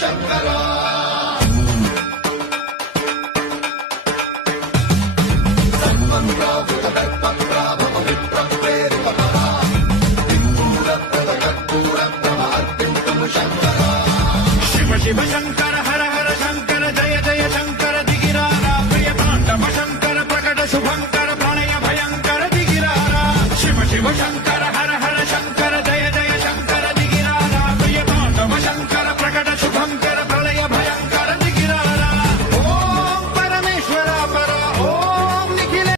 శంకరా శివ శివ శంకర హర హర శంకర జయ జయ శంకర దిగిరారా ప్రియ తాండవ శంకర ప్రకట శుభంకర ప్రణయ భయంకర దిగిరారా శివ శివ శంకర